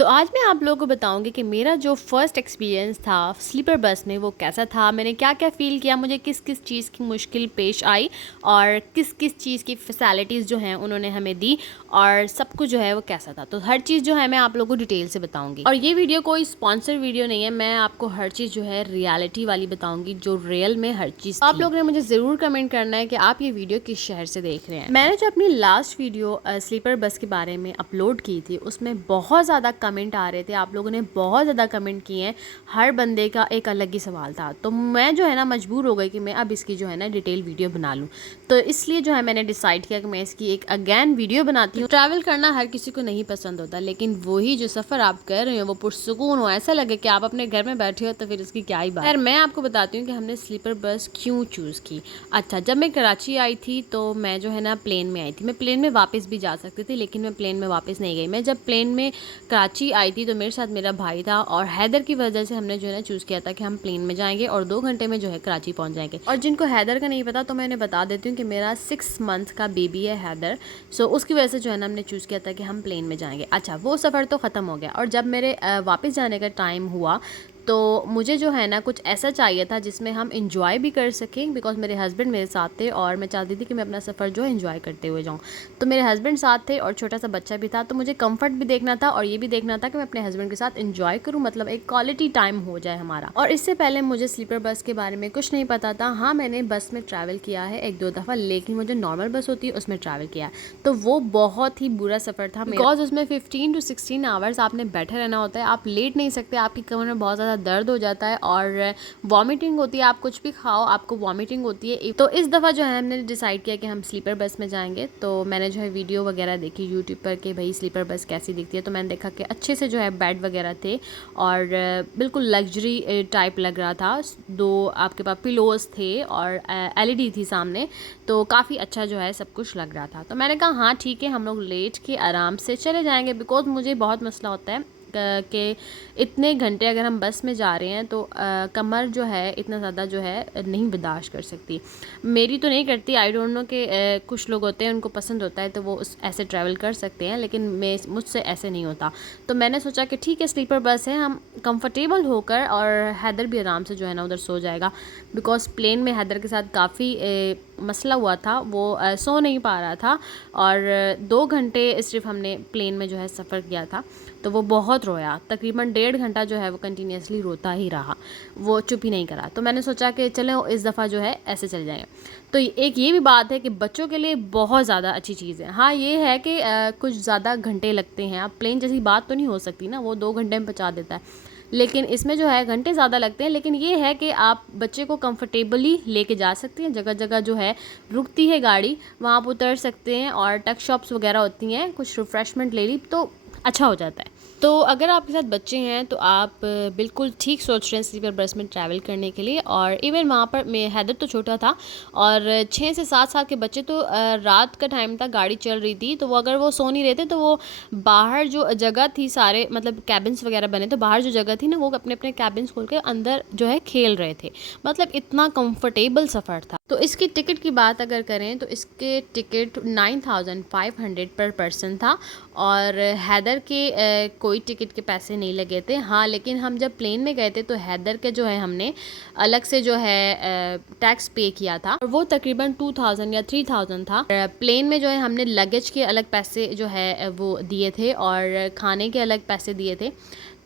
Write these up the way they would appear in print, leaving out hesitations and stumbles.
तो आज मैं आप लोगों को बताऊंगी कि मेरा जो फर्स्ट एक्सपीरियंस था स्लीपर बस में वो कैसा था, मैंने क्या क्या फ़ील किया, मुझे किस किस चीज़ की मुश्किल पेश आई और किस किस चीज़ की फ़ैसिलिटीज़ जो हैं उन्होंने हमें दी और सब कुछ जो है वो कैसा था। तो हर चीज़ जो है मैं आप लोगों को डिटेल से बताऊंगी। और ये वीडियो कोई स्पॉन्सर वीडियो नहीं है, मैं आपको हर चीज़ जो है रियलिटी वाली बताऊँगी, जो रियल में हर चीज़। आप लोगों ने मुझे ज़रूर कमेंट करना है कि आप ये वीडियो किस शहर से देख रहे हैं। मैंने जो अपनी लास्ट वीडियो स्लीपर बस के बारे में अपलोड की थी उसमें बहुत ज़्यादा कमेंट आ रहे थे, आप लोगों ने बहुत ज़्यादा कमेंट किए हैं, हर बंदे का एक अलग ही सवाल था। तो मैं जो है ना मजबूर हो गई कि मैं अब इसकी जो है ना डिटेल वीडियो बना लूँ। तो इसलिए जो है मैंने डिसाइड किया कि मैं इसकी एक अगेन वीडियो बनाती हूँ। ट्रैवल करना हर किसी को नहीं पसंद होता, लेकिन वही जो सफ़र आप कर रहे हो वो पुरसुकून हो, ऐसा लगे कि आप अपने घर में बैठे हो, तो फिर इसकी क्या ही बात। खैर मैं आपको बताती हूँ कि हमने स्लीपर बस क्यों चूज़ की। अच्छा, जब मैं कराची आई थी तो मैं जो है ना प्लेन में आई थी। मैं प्लेन में वापस भी जा सकती थी, लेकिन मैं प्लेन में वापस नहीं गई। मैं जब प्लेन में कराची आई थी तो मेरे साथ मेरा भाई था और हैदर की वजह से हमने जो है ना चूज़ किया था कि हम प्लेन में जाएंगे और 2 घंटे में जो है कराची पहुंच जाएंगे। और जिनको हैदर का नहीं पता तो मैं उन्हें बता देती हूँ कि मेरा 6 मंथ का बेबी है हैदर। सो उसकी वजह से जो है ना हमने चूज़ किया था कि हम प्लेन में जाएंगे। अच्छा, वो सफ़र तो ख़त्म हो गया और जब मेरे वापस जाने का टाइम हुआ तो मुझे जो है ना कुछ ऐसा चाहिए था जिसमें हम इंजॉय भी कर सकें, बिकॉज मेरे हस्बैंड मेरे साथ थे और मैं चाहती थी कि मैं अपना सफ़र जो है इंजॉय करते हुए जाऊं। तो मेरे हस्बैंड साथ थे और छोटा सा बच्चा भी था, तो मुझे कंफर्ट भी देखना था और ये भी देखना था कि मैं अपने हस्बैंड के साथ इंजॉय करूं, मतलब एक क्वालिटी टाइम हो जाए हमारा। और इससे पहले मुझे स्लीपर बस के बारे में कुछ नहीं पता था। हाँ, मैंने बस में ट्रैवल किया है 1-2 दफ़ा, लेकिन वो जो नॉर्मल बस होती है उसमें ट्रैवल किया है, तो वो बहुत ही बुरा सफ़र था बिकॉज उसमें 15 to 16 आवर्स आपने बैठे रहना होता है, आप लेट नहीं सकते, आपकी कमर में बहुत ज़्यादा दर्द हो जाता है और वॉमिटिंग होती है, आप कुछ भी खाओ आपको वॉमिटिंग होती है। तो इस दफ़ा जो है हमने डिसाइड किया कि हम स्लीपर बस में जाएंगे। तो मैंने जो है वीडियो वगैरह देखी यूट्यूब पर कि भाई स्लीपर बस कैसी दिखती है, तो मैंने देखा कि अच्छे से जो है बेड वगैरह थे और बिल्कुल लग्जरी टाइप लग रहा था। 2 आपके पास पिलोज थे और LED थी सामने, तो काफ़ी अच्छा जो है सब कुछ लग रहा था। तो मैंने कहा हाँ ठीक है, हम लोग लेट के आराम से चले जाएंगे, बिकॉज मुझे बहुत मसला होता है कि इतने घंटे अगर हम बस में जा रहे हैं तो कमर जो है इतना ज़्यादा जो है नहीं बर्दाश्त कर सकती। मेरी तो नहीं करती, आई डोंट नो कि कुछ लोग होते हैं उनको पसंद होता है तो वो ऐसे ट्रैवल कर सकते हैं, लेकिन मुझसे ऐसे नहीं होता। तो मैंने सोचा कि ठीक है स्लीपर बस है, हम कंफर्टेबल होकर, और हैदर भी आराम से जो है ना उधर सो जाएगा, बिकॉज प्लेन में हैदर के साथ काफ़ी मसला हुआ था, वो सो नहीं पा रहा था और 2 घंटे सिर्फ हमने प्लेन में जो है सफ़र किया था। तो वो बहुत रोया, तकरीबन 1.5 घंटा जो है वो कंटिन्यूसली रोता ही रहा, वो चुप ही नहीं करा। तो मैंने सोचा कि चलो इस दफ़ा जो है ऐसे चल जाएंगे। तो एक ये भी बात है कि बच्चों के लिए बहुत ज़्यादा अच्छी चीज़ है। हाँ ये है कि कुछ ज़्यादा घंटे लगते हैं, अब प्लेन जैसी बात तो नहीं हो सकती ना, वो 2 घंटे में पहुँचा देता है, लेकिन इसमें जो है घंटे ज़्यादा लगते हैं। लेकिन ये है कि आप बच्चे को कंफर्टेबली लेके जा सकते हैं, जगह जगह जो है रुकती है गाड़ी, वहाँ आप उतर सकते हैं और टक शॉप्स वगैरह होती हैं, कुछ रिफ़्रेशमेंट ले ली तो अच्छा हो जाता है। तो अगर आपके साथ बच्चे हैं तो आप बिल्कुल ठीक सोच रहे हैं स्लीपर बस में ट्रैवल करने के लिए। और इवन वहाँ पर हैदर तो छोटा था और 6 से 7 साल के बच्चे, तो रात का टाइम था, गाड़ी चल रही थी, तो वो अगर वो सो नहीं रहे थे तो वो बाहर जो जगह थी, सारे मतलब कैबिन्स वगैरह बने, तो बाहर जो जगह थी ना वो अपने अपने कैबिन्स खोल के अंदर जो है खेल रहे थे, मतलब इतना कंफर्टेबल सफ़र था। तो इसकी टिकट की बात अगर करें तो इसके टिकट 9500 पर पर्सन था और हैदर के कोई टिकट के पैसे नहीं लगे थे। हाँ, लेकिन हम जब प्लेन में गए थे तो हैदर के जो है हमने अलग से जो है टैक्स पे किया था और वो तकरीबन 2000 या 3000 था। प्लेन में जो है हमने लगेज के अलग पैसे जो है वो दिए थे और खाने के अलग पैसे दिए थे,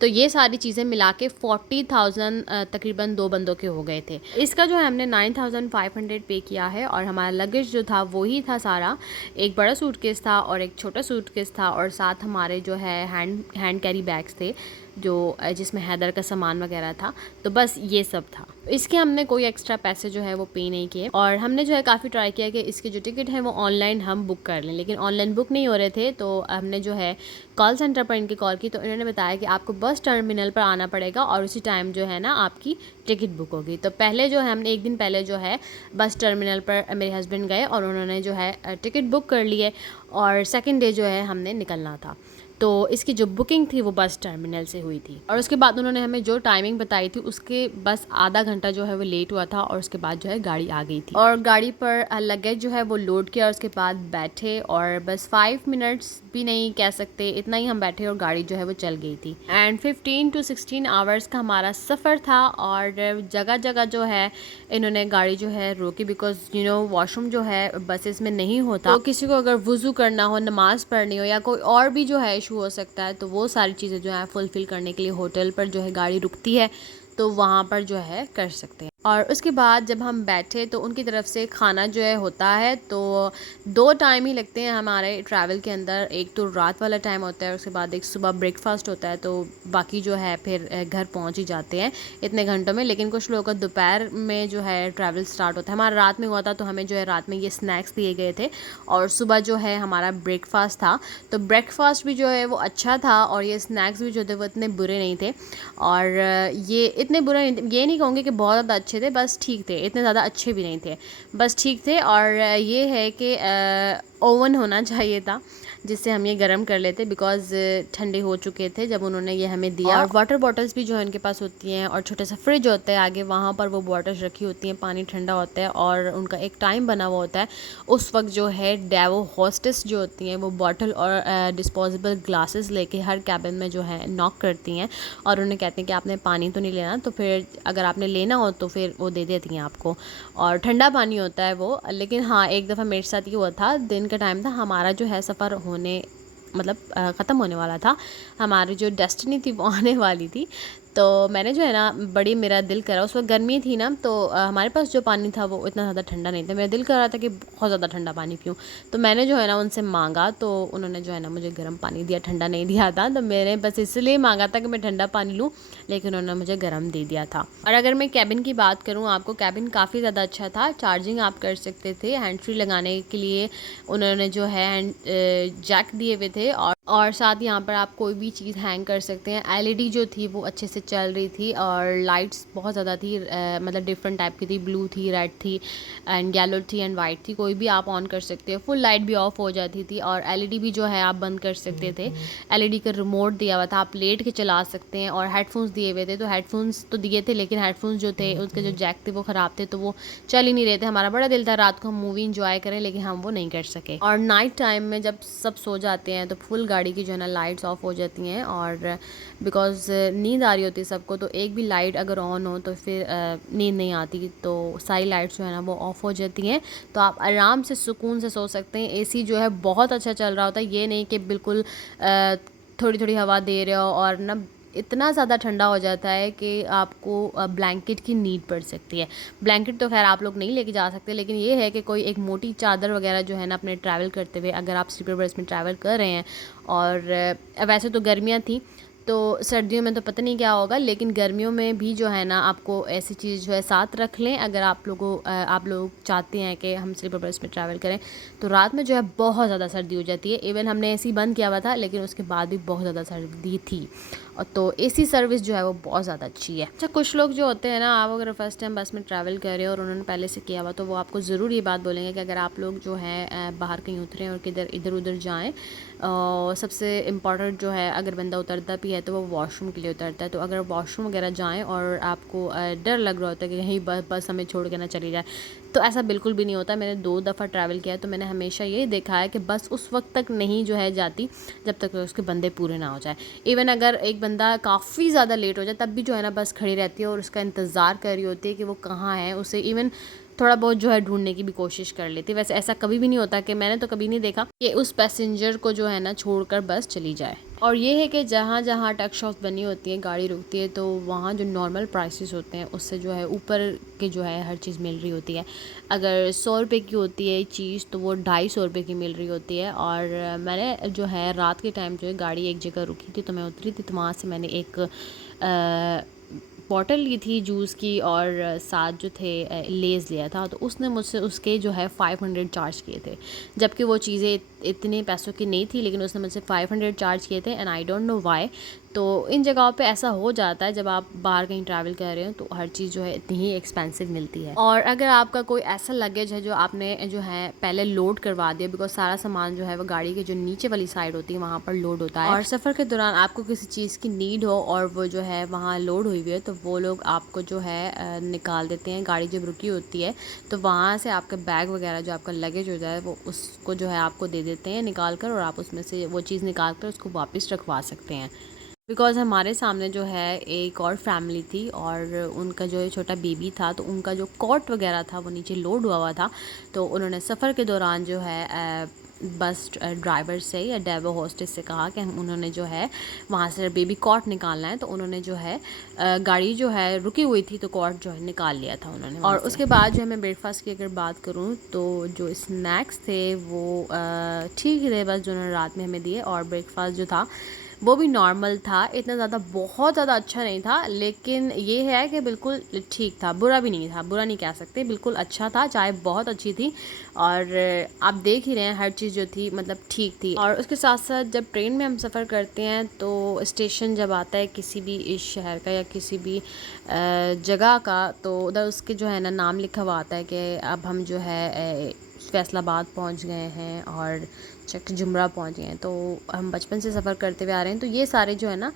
तो ये सारी चीज़ें मिला के 40,000 तकरीबन 2 बंदों के हो गए थे। इसका जो है हमने 9500 पे किया है और हमारा लगेज जो था वही था सारा, एक बड़ा सूटकेस था और एक छोटा सूटकेस था और साथ हमारे जो है हैंड कैरी बैग्स थे जो जिसमें हैदर का सामान वगैरह था, तो बस ये सब था। इसके हमने कोई एक्स्ट्रा पैसे जो है वो पे नहीं किए और हमने जो है काफ़ी ट्राई किया कि इसके जो टिकट है वो ऑनलाइन हम बुक कर लें, लेकिन ऑनलाइन बुक नहीं हो रहे थे। तो हमने जो है कॉल सेंटर पर इनकी कॉल की तो इन्होंने बताया कि आपको बस टर्मिनल पर आना पड़ेगा और उसी टाइम जो है ना आपकी टिकट बुक होगी। तो पहले जो है हमने एक दिन पहले जो है बस टर्मिनल पर मेरे हस्बैंड गए और उन्होंने जो है टिकट बुक कर ली है और सेकेंड डे जो है हमने निकलना था। तो इसकी जो बुकिंग थी वो बस टर्मिनल से हुई थी। और उसके बाद उन्होंने हमें जो टाइमिंग बताई थी उसके बस आधा घंटा जो है वो लेट हुआ था, और उसके बाद जो है गाड़ी आ गई थी। और गाड़ी पर लगेज जो है वो लोड किया और उसके बाद बैठे, और बस 5 मिनट्स भी नहीं कह सकते, इतना ही हम बैठे और गाड़ी जो है वो चल गई थी। एंड 15 to 16 आवर्स का हमारा सफ़र था। और जगह जगह जो है इन्होंने गाड़ी जो है रोकी, बिकॉज वॉशरूम जो है बसेस में नहीं होता, तो किसी को अगर वज़ू करना हो, नमाज़ पढ़नी हो, या कोई और भी जो है इशू हो सकता है, तो वो सारी चीज़ें जो है फुलफ़िल करने के लिए होटल पर जो है गाड़ी रुकती है, तो वहाँ पर जो है कर सकते हैं। और उसके बाद जब हम बैठे तो उनकी तरफ से खाना जो है होता है, तो 2 टाइम ही लगते हैं हमारे ट्रैवल के अंदर। एक तो रात वाला टाइम होता है, उसके बाद एक सुबह ब्रेकफास्ट होता है, तो बाकी जो है फिर घर पहुंच ही जाते हैं इतने घंटों में। लेकिन कुछ लोगों का दोपहर में जो है ट्रैवल स्टार्ट होता है, हमारा रात में हुआ था, तो हमें जो है रात में ये स्नैक्स दिए गए थे, और सुबह जो है हमारा ब्रेकफास्ट था। तो ब्रेकफास्ट भी जो है वो अच्छा था, और ये स्नैक्स भी जो थे वो इतने बुरे नहीं थे। और ये इतने बुरे नहीं थे, ये नहीं कहूँगी कि बहुत ज़्यादा अच्छे थे, बस ठीक थे, इतने ज़्यादा अच्छे भी नहीं थे, बस ठीक थे। और ये है कि ओवन होना चाहिए था जिससे हम ये गर्म कर लेते, बिकॉज़ ठंडे हो चुके थे जब उन्होंने ये हमें दिया। और वाटर बॉटल्स भी जो है इनके पास होती हैं, और छोटा सा फ्रिज होता है आगे, वहाँ पर वो बॉटल्स रखी होती हैं, पानी ठंडा होता है, और उनका एक टाइम बना हुआ होता है। उस वक्त जो है डेवो होस्टेस जो होती हैं वो बॉटल और डिस्पोजेबल ग्लासेस लेके हर कैबिन में जो है नॉक करती हैं, और उन्हें कहते हैं कि आपने पानी तो नहीं लेना, तो फिर अगर आपने लेना हो तो फिर वो दे देती हैं आपको, और ठंडा पानी होता है वो। लेकिन हाँ, एक दफ़ा मेरे साथ ये हुआ था, दिन का टाइम था, हमारा जो है सफ़र होने मतलब ख़त्म होने वाला था, हमारी जो डेस्टिनी थी वो आने वाली थी। तो मैंने जो है ना, बड़ी मेरा दिल करा, उस वक्त गर्मी थी ना, तो हमारे पास जो पानी था वो इतना ज़्यादा ठंडा नहीं था, मेरा दिल कर रहा था कि बहुत ज़्यादा ठंडा पानी पीऊँ। तो मैंने जो है ना उनसे मांगा, तो उन्होंने जो है ना मुझे गर्म पानी दिया, ठंडा नहीं दिया था। तो मैंने बस इसलिए मांगा था कि मैं ठंडा पानी लूँ, लेकिन उन्होंने मुझे गर्म दे दिया था। और अगर मैं कैबिन की बात करूँ, आपको कैबिन काफ़ी ज़्यादा अच्छा था, चार्जिंग आप कर सकते थे, हैंड फ्री लगाने के लिए उन्होंने जो है जैक दिए हुए थे, और साथ यहाँ पर आप कोई भी चीज़ हैंग कर सकते हैं। एलईडी जो थी वो अच्छे से चल रही थी, और लाइट्स बहुत ज़्यादा थी, मतलब डिफरेंट टाइप की थी, ब्लू थी, रेड थी, एंड येलो थी, एंड वाइट थी, कोई भी आप ऑन कर सकते हो। फुल लाइट भी ऑफ हो जाती थी, और एलईडी भी जो है आप बंद कर सकते थे। एलईडी का रिमोट दिया हुआ था, आप लेट के चला सकते हैं, और हेडफोन्स दिए हुए थे। तो हेडफोन्स तो दिए थे, लेकिन हेडफोन्स जो थे उसके जो जैक थे वो ख़राब थे, तो वो चल ही नहीं रहे थे। हमारा बड़ा दिल था रात को हम मूवी इंजॉय करें, लेकिन हम वो नहीं कर सके। और नाइट टाइम में जब सब सो जाते हैं तो फुल गाड़ी की जो है ना लाइट्स ऑफ हो जाती हैं, और बिकॉज़ नींद आ रही होती है सबको, तो एक भी लाइट अगर ऑन हो तो फिर नींद नहीं आती, तो सारी लाइट्स जो है ना वो ऑफ़ हो जाती हैं, तो आप आराम से सुकून से सो सकते हैं। एसी जो है बहुत अच्छा चल रहा होता है, ये नहीं कि बिल्कुल थोड़ी थोड़ी हवा दे रहे हो, और ना इतना ज़्यादा ठंडा हो जाता है कि आपको ब्लैंकेट की नीड पड़ सकती है। ब्लैंकेट तो खैर आप लोग नहीं लेके जा सकते, लेकिन ये है कि कोई एक मोटी चादर वगैरह जो है ना अपने ट्रैवल करते हुए, अगर आप स्लीपर बस में ट्रैवल कर रहे हैं, और वैसे तो गर्मियाँ थी, तो सर्दियों में तो पता नहीं क्या होगा, लेकिन गर्मियों में भी जो है ना आपको ऐसी चीज़ जो है साथ रख लें, अगर आप लोग चाहते हैं कि हम स्लीपर बस में ट्रैवल करें। तो रात में जो है बहुत ज़्यादा सर्दी हो जाती है, इवन हमने एसी बंद किया हुआ था, लेकिन उसके बाद भी बहुत ज़्यादा सर्दी थी। और तो एसी सर्विस जो है वो बहुत ज़्यादा अच्छी है। अच्छा, कुछ लोग जो होते हैं ना, आप अगर फर्स्ट टाइम बस में ट्रैवल कर रहे हो और उन्होंने पहले से किया हुआ, तो वो आपको ज़रूर ये बात बोलेंगे कि अगर आप लोग जो है बाहर कहीं उतरें और किधर इधर उधर जाएँ, सबसे इम्पॉर्टेंट जो है, अगर बंदा उतरता भी है तो वो वॉशरूम के लिए उतरता है। तो अगर वॉशरूम वगैरह जाएँ और आपको डर लग रहा होता है कि कहीं बस हमें छोड़ के ना चली जाए, तो ऐसा बिल्कुल भी नहीं होता। मैंने 2 दफ़ा ट्रैवल किया है, तो मैंने हमेशा यही देखा है कि बस उस वक्त तक नहीं जो है जाती जब तक उसके बंदे पूरे ना हो जाए। इवन अगर एक बंदा काफ़ी ज़्यादा लेट हो जाए, तब भी जो है ना बस खड़ी रहती है और उसका इंतज़ार कर रही होती है कि वो कहाँ है, उसे इवन थोड़ा बहुत जो है ढूंढने की भी कोशिश कर लेती है। वैसे ऐसा कभी भी नहीं होता, कि मैंने तो कभी नहीं देखा कि उस पैसेंजर को जो है ना छोड़कर बस चली जाए। और ये है कि जहाँ जहाँ टक शॉप बनी होती है, गाड़ी रुकती है, तो वहाँ जो नॉर्मल प्राइसेस होते हैं उससे जो है ऊपर के जो है हर चीज़ मिल रही होती है। अगर 100 रुपये की होती है चीज़, तो वो 250 रुपये की मिल रही होती है। और मैंने जो है रात के टाइम जो है गाड़ी एक जगह रुकी थी, तो मैं उतरी थी, तो वहाँ से मैंने एक बॉटल ली थी जूस की, और साथ जो थे लेज़ लिया था, तो उसने मुझसे उसके जो है 500 चार्ज किए थे, जबकि वो चीज़ें इतने पैसों की नहीं थी, लेकिन उसने मुझसे 500 चार्ज किए थे, and I don't know why. तो इन जगहों पे ऐसा हो जाता है जब आप बाहर कहीं ट्रैवल कर रहे हो तो हर चीज़ जो है इतनी ही एक्सपेंसिव मिलती है। और अगर आपका कोई ऐसा लगेज है जो आपने जो है पहले लोड करवा दिया, बिकॉज सारा सामान जो है वो गाड़ी के जो नीचे वाली साइड होती है वहाँ पर लोड होता है, और सफ़र के दौरान आपको किसी चीज़ की नीड हो और वो जो है वहाँ लोड हुई हुई है, तो वो लोग आपको जो है निकाल देते हैं। गाड़ी जब रुकी होती है तो वहाँ से आपका बैग वगैरह जो आपका लगेज हो जाए वो उसको जो है आपको दे देते हैं निकाल कर, और आप उसमें से वो चीज़ निकाल कर उसको वापस रखवा सकते हैं। बिकॉज़ हमारे सामने जो है एक और फैमिली थी और उनका जो छोटा बेबी था, तो उनका जो कॉट वगैरह था वो नीचे लोड हुआ था। तो उन्होंने सफ़र के दौरान जो है बस ड्राइवर से या ड्राइवर होस्टेस से कहा कि उन्होंने जो है वहाँ से बेबी कॉट निकालना है, तो उन्होंने जो है गाड़ी जो है रुकी हुई थी तो कॉट जो है निकाल लिया था उन्होंने। और उसके बाद जो है मैं ब्रेकफास्ट की अगर बात करूँ तो जो स्नैक्स थे वो ठीक ही थे, बस जो उन्होंने रात में हमें दिए। और ब्रेकफास्ट जो था वो भी नॉर्मल था, इतना ज़्यादा बहुत ज़्यादा अच्छा नहीं था, लेकिन ये है कि बिल्कुल ठीक था, बुरा भी नहीं था, बुरा नहीं कह सकते, बिल्कुल अच्छा था। चाय बहुत अच्छी थी और आप देख ही रहे हैं हर चीज़ जो थी मतलब ठीक थी। और उसके साथ साथ जब ट्रेन में हम सफ़र करते हैं तो स्टेशन जब आता है किसी भी इस शहर का या किसी भी जगह का, तो उधर उसके जो है ना नाम लिखा हुआ आता है कि अब हम जो है फैसलाबाद पहुंच गए हैं और चक जुमरा पहुंच गए हैं। तो हम बचपन से सफ़र करते हुए आ रहे हैं, तो ये सारे जो है ना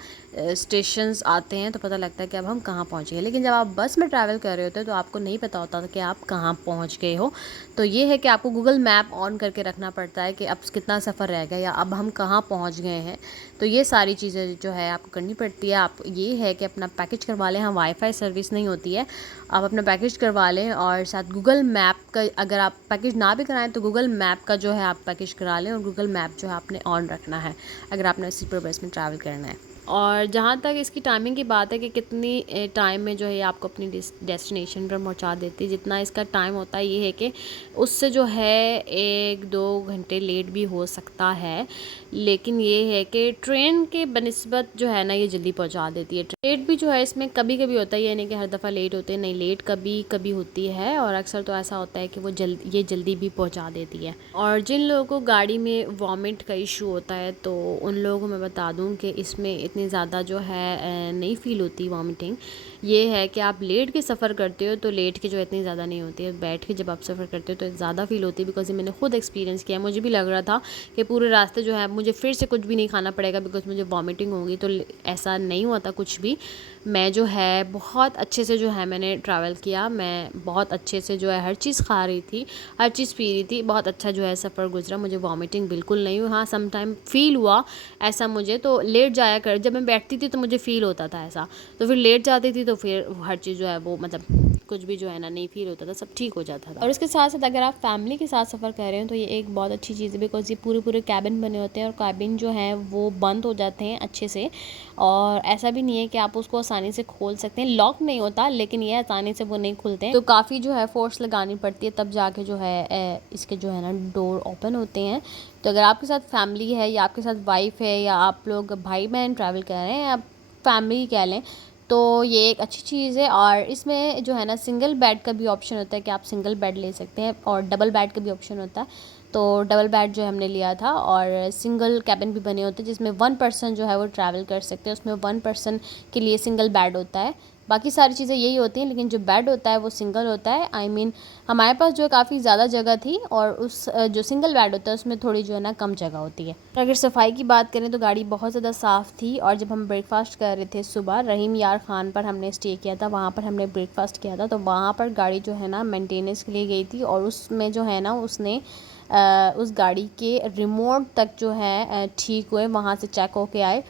स्टेशंस आते हैं तो पता लगता है कि अब हम कहाँ पहुँच गए। लेकिन जब आप बस में ट्रैवल कर रहे होते हैं तो आपको नहीं पता होता था कि आप कहाँ पहुँच गए हो। तो ये है कि आपको गूगल मैप ऑन करके रखना पड़ता है कि अब कितना सफ़र रह गया या अब हम कहाँ पहुँच गए हैं। तो ये सारी चीज़ें जो है आपको करनी पड़ती है। आप ये है कि अपना पैकेज करवा लें, हाँ वाईफाई सर्विस नहीं होती है, आप अपना पैकेज करवा लें और साथ गूगल मैप का, अगर आप पैकेज ना भी कराएं तो गूगल मैप का जो है आप पैकेज करा लें, और गूगल मैप जो है आपने ऑन रखना है अगर आपने स्लीपर बस में ट्रैवल करना है। और जहाँ तक इसकी टाइमिंग की बात है कि कितनी टाइम में जो है आपको अपनी डेस्टिनेशन पर पहुँचा देती है, जितना इसका टाइम होता है ये है कि उससे जो है 1-2 घंटे लेट भी हो सकता है। लेकिन ये है कि ट्रेन के बनिस्बत जो है ना ये जल्दी पहुँचा देती है। लेट भी जो है इसमें कभी कभी होता है, ये नहीं कि हर दफ़ा लेट होते हैं, नहीं, लेट कभी कभी होती है और अक्सर तो ऐसा होता है कि वो जल्दी भी पहुँचा देती है। और जिन लोगों को गाड़ी में वॉमिट का इशू होता है तो उन लोगों को मैं बता दूं कि इसमें इतनी ज़्यादा जो है नहीं फ़ील होती वॉमिटिंग। ये है कि आप लेट के सफ़र करते हो तो लेट के जो इतनी ज़्यादा नहीं होती है, बैठ के जब आप सफ़र करते हो तो ज़्यादा फ़ील होती है। बिकॉज ये मैंने खुद एक्सपीरियंस किया है, मुझे भी लग रहा था कि पूरे रास्ते जो है मुझे फिर से कुछ भी नहीं खाना पड़ेगा बिकॉज मुझे वॉमिटिंग होगी, तो ऐसा नहीं हुआ था कुछ भी। मैं जो है बहुत अच्छे से जो है मैंने ट्रैवल किया, मैं बहुत अच्छे से जो है हर चीज़ खा रही थी, हर चीज़ पी रही थी, बहुत अच्छा जो है सफ़र गुजरा, मुझे वॉमिटिंग बिल्कुल नहीं हुई। हाँ सम टाइम फ़ील हुआ ऐसा मुझे, तो लेट जाया कर जब मैं बैठती थी तो मुझे फ़ील होता था ऐसा, तो फिर लेट जाती थी तो फिर हर चीज़ जो है वो मतलब कुछ भी जो है ना नहीं फ़ील होता था, सब ठीक हो जाता था। और उसके साथ साथ अगर आप फैमिली के साथ सफ़र कर रहे हो तो ये एक बहुत अच्छी चीज़ है, बिकॉज ये पूरे कैबिन बने होते हैं और कैबिन जो है वो बंद हो जाते हैं अच्छे से, और ऐसा भी नहीं है कि आप उसको आसानी से खोल सकते हैं, लॉक नहीं होता लेकिन ये आसानी से वो नहीं खुलते हैं, तो काफ़ी जो है फोर्स लगानी पड़ती है तब जाके जो है इसके जो है ना डोर ओपन होते हैं। तो अगर आपके साथ फैमिली है या आपके साथ वाइफ है या आप लोग भाई बहन ट्रैवल कर रहे हैं, आप फैमिली कह लें, तो ये एक अच्छी चीज़ है। और इसमें जो है ना सिंगल बेड का भी ऑप्शन होता है कि आप सिंगल बेड ले सकते हैं, और डबल बेड का भी ऑप्शन होता है। तो डबल बेड जो हमने लिया था, और सिंगल कैबिन भी बने होते हैं जिसमें 1 पर्सन जो है वो ट्रैवल कर सकते हैं, उसमें 1 पर्सन के लिए सिंगल बेड होता है। बाकी सारी चीज़ें यही होती हैं, लेकिन जो बेड होता है वो सिंगल होता है। आई मीन हमारे पास जो है काफ़ी ज़्यादा जगह थी, और उस जो सिंगल बेड होता है उसमें थोड़ी जो है ना कम जगह होती है। और अगर सफाई की बात करें तो गाड़ी बहुत ज़्यादा साफ़ थी। और जब हम ब्रेकफास्ट कर रहे थे सुबह, रहीम यार खान पर हमने स्टे किया था, वहाँ पर हमने ब्रेकफास्ट किया था, तो वहाँ पर गाड़ी जो है ना मेंटेनेंस के लिए गई थी, और उसमें जो है ना उसने उस गाड़ी के रिमोट तक जो है ठीक हुए, वहाँ से चेक होके आए।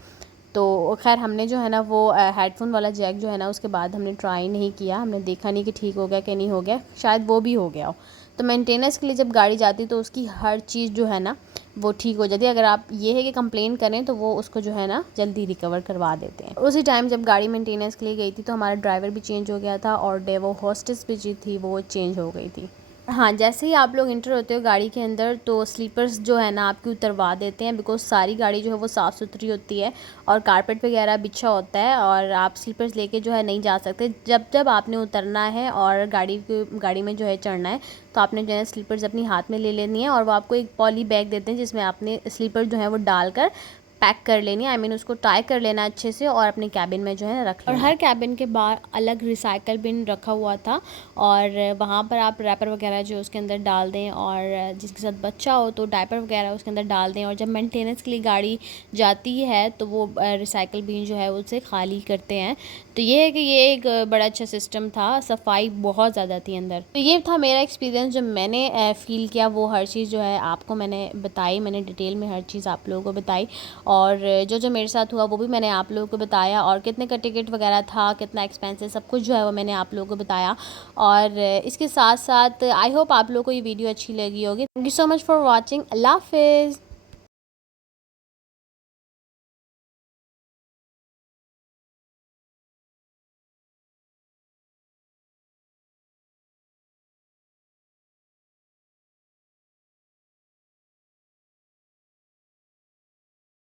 तो खैर हमने जो है ना वो हेडफोन वाला जैक जो है ना उसके बाद हमने ट्राई नहीं किया, हमने देखा नहीं कि ठीक हो गया कि नहीं हो गया, शायद वो भी हो गया हो। तो मेंटेनेंस के लिए जब गाड़ी जाती तो उसकी हर चीज़ जो है ना वो ठीक हो जाती है। अगर आप ये है कि कंप्लेन करें तो वो उसको जो है ना जल्दी रिकवर करवा देते हैं। उसी टाइम जब गाड़ी मेंटेनेंस के लिए गई थी तो हमारा ड्राइवर भी चेंज हो गया था, और डेवो हॉस्टेस भी जी थी वो चेंज हो गई थी। हाँ, जैसे ही आप लोग इंटर होते हो गाड़ी के अंदर तो स्लीपर्स जो है ना आपकी उतरवा देते हैं, बिकॉज सारी गाड़ी जो है वो साफ़ सुथरी होती है और कारपेट वगैरह बिछा होता है, और आप स्लीपर्स लेके जो है नहीं जा सकते। जब आपने उतरना है और गाड़ी में जो है चढ़ना है तो आपने जो है स्लीपर्स अपनी हाथ में ले लेनी है, और वो आपको एक पॉली बैग देते हैं जिसमें आपने स्लीपर जो है वो डालकर पैक कर लेनी, आई मीन उसको टाई कर लेना अच्छे से और अपने कैबिन में जो है रख लेना। और हर कैबिन के बाहर अलग रिसाइकल बिन रखा हुआ था और वहाँ पर आप रैपर वगैरह जो उसके अंदर डाल दें और जिसके साथ बच्चा हो तो डायपर वगैरह उसके अंदर डाल दें। और जब मेंटेनेंस के लिए गाड़ी जाती है तो वो रिसाइकल बिन जो है उसे खाली करते हैं। तो ये है कि ये एक बड़ा अच्छा सिस्टम था, सफाई बहुत ज़्यादा थी अंदर। तो ये था मेरा एक्सपीरियंस जो मैंने फ़ील किया, वो हर चीज़ जो है आपको मैंने बताई, मैंने डिटेल में हर चीज़ आप लोगों को बताई और जो जो मेरे साथ हुआ वो भी मैंने आप लोगों को बताया और कितने का टिकट वगैरह था, कितना एक्सपेंसिव, सब कुछ जो है वो मैंने आप लोगों को बताया। और इसके साथ साथ आई होप आप लोगों को ये वीडियो अच्छी लगी होगी। Thank you so much for watching. अल्लाह हाफिज़।